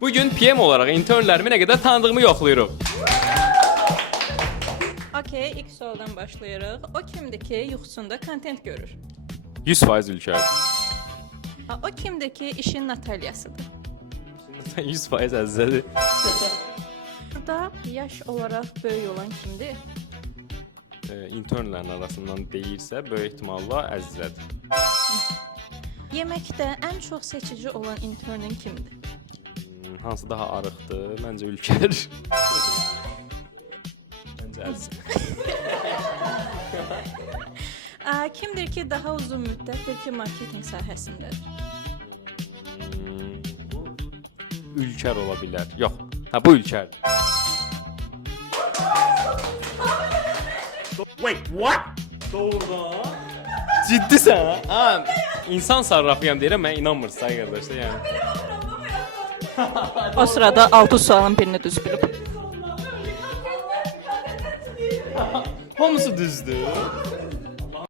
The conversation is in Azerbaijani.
Bugün PM olarak internlerimi ne kadar tanıdığımı yoxlayırıq. Okey, ilk sualdan başlayırıq. O kimdir ki, yuxusunda kontent görür? 100% Ülker. O kimdir ki, işin Natalyasıdır? 100% Əzzədir. Burada yaş olaraq böyük olan kimdir? İnternlərin arasından deyirsə, böyük ehtimalla Əzzədir. Yeməkdə ən çox seçici olan internin kimdir? Hansı daha arıqdır? Məncə Ülker. Məncə Əzzət. Kimdir ki, daha uzun müddətdir ki, marketinq sahəsindədir? Ülker ola bilər. Yox. Ha bu Ülker. Wait, what? Doğrudan. Ciddisən? Ha, insan sarrafıyam deyirəm, mən inanmırsan qardaşlar, yəni. O sırada 6 sualın birini düz bilib. Hamısı düzdür.